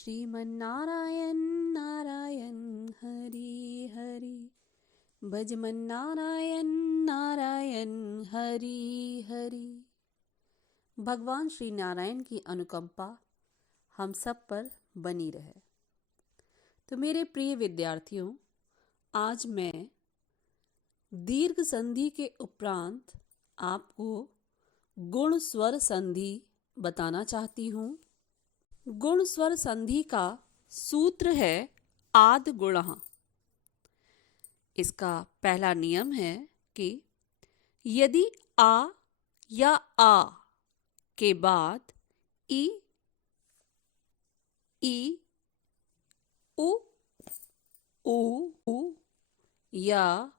श्रीमन्नारायण नारायण हरि हरि, भजमन नारायण नारायण हरि हरि। भगवान श्री नारायण की अनुकंपा हम सब पर बनी रहे। तो मेरे प्रिय विद्यार्थियों, आज मैं दीर्घ संधि के उपरांत आपको गुण स्वर संधि बताना चाहती हूँ। गुण स्वर संधि का सूत्र है आद गुणः। इसका पहला नियम है कि यदि आ या आ के बाद ई, उ, उ या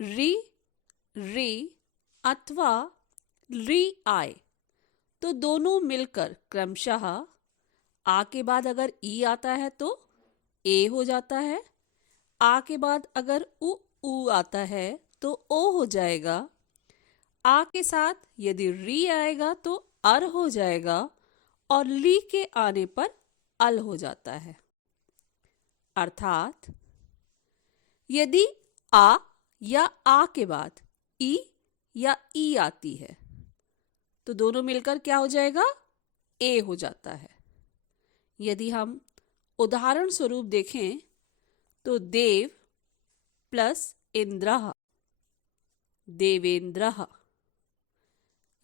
री अथवा री आए तो दोनों मिलकर क्रमशः आ के बाद अगर ई आता है तो ए हो जाता है, आ के बाद अगर उ आता है तो ओ हो जाएगा, आ के साथ यदि री आएगा तो अर हो जाएगा और ली के आने पर अल हो जाता है। अर्थात यदि आ या आ के बाद ई या ई आती है तो दोनों मिलकर क्या हो जाएगा, ए हो जाता है। यदि हम उदाहरण स्वरूप देखें तो देव प्लस इंद्रः, देवेंद्रः,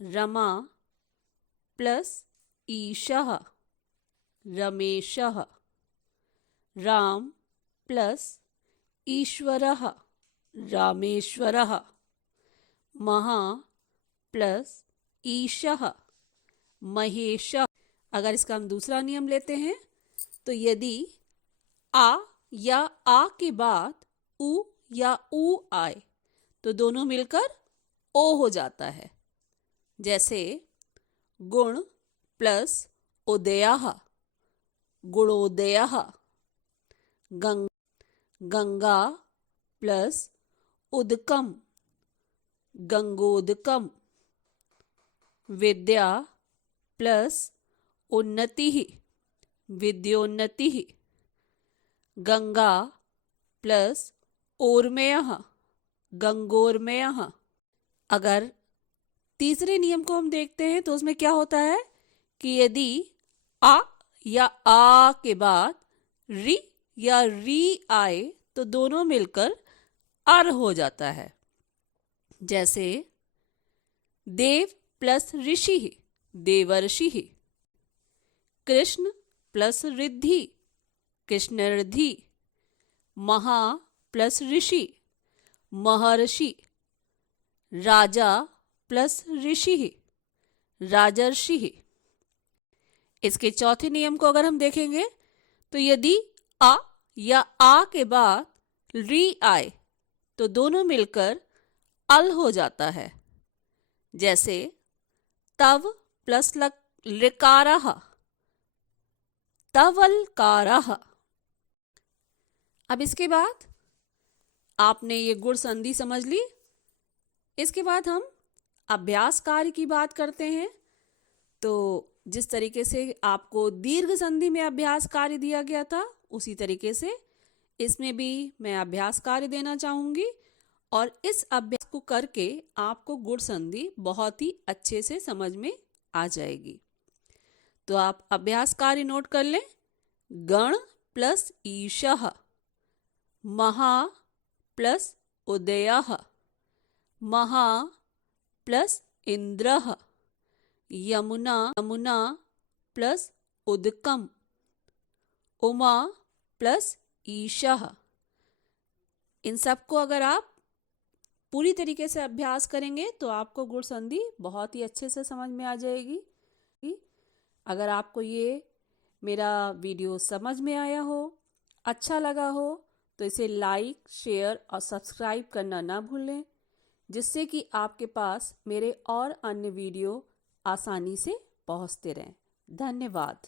रमा प्लस ईशः, रमेशः, राम प्लस ईश्वरः, रामेश्वरः, महा प्लस ईशः, महेशः। अगर इसका हम दूसरा नियम लेते हैं तो यदि आ या आ के बाद उ या उ आए तो दोनों मिलकर ओ हो जाता है। जैसे गुण प्लस उदयः, गुणोदयः, गंगा प्लस उदकम, गंगोदकम, विद्या प्लस उन्नतिः, विद्योन्नतिः, गंगा प्लस ओर्मेयः, गंगोर्मेयः। अगर तीसरे नियम को हम देखते हैं तो उसमें क्या होता है कि यदि आ या आ के बाद री या री आए तो दोनों मिलकर अर हो जाता है। जैसे देव प्लस ऋषि, देवर्षि, कृष्ण प्लस रिद्धि, कृष्णरिद्धि, महा प्लस ऋषि, महर्षि, राजा प्लस ऋषि, राजर्षि। इसके चौथे नियम को अगर हम देखेंगे तो यदि आ या आ के बाद री आए तो दोनों मिलकर अल हो जाता है। जैसे तव प्लस लकारः, तवलकारः। अब इसके बाद आपने ये गुण संधि समझ ली। इसके बाद हम अभ्यास कार्य की बात करते हैं। तो जिस तरीके से आपको दीर्घ संधि में अभ्यास कार्य दिया गया था उसी तरीके से इसमें भी मैं अभ्यास कार्य देना चाहूंगी और इस अभ्यास को करके आपको गुण संधि बहुत ही अच्छे से समझ में आ जाएगी। तो आप अभ्यास कार्य नोट कर लें। गण प्लस ईशः, महा प्लस उदयः, महा प्लस इंद्रः, यमुना प्लस उदकम, उमा प्लस ईशः। इन सबको अगर आप पूरी तरीके से अभ्यास करेंगे तो आपको गुण संधि बहुत ही अच्छे से समझ में आ जाएगी। अगर आपको ये मेरा वीडियो समझ में आया हो, अच्छा लगा हो तो इसे लाइक, शेयर और सब्सक्राइब करना ना भूलें, जिससे कि आपके पास मेरे और अन्य वीडियो आसानी से पहुंचते रहें। धन्यवाद।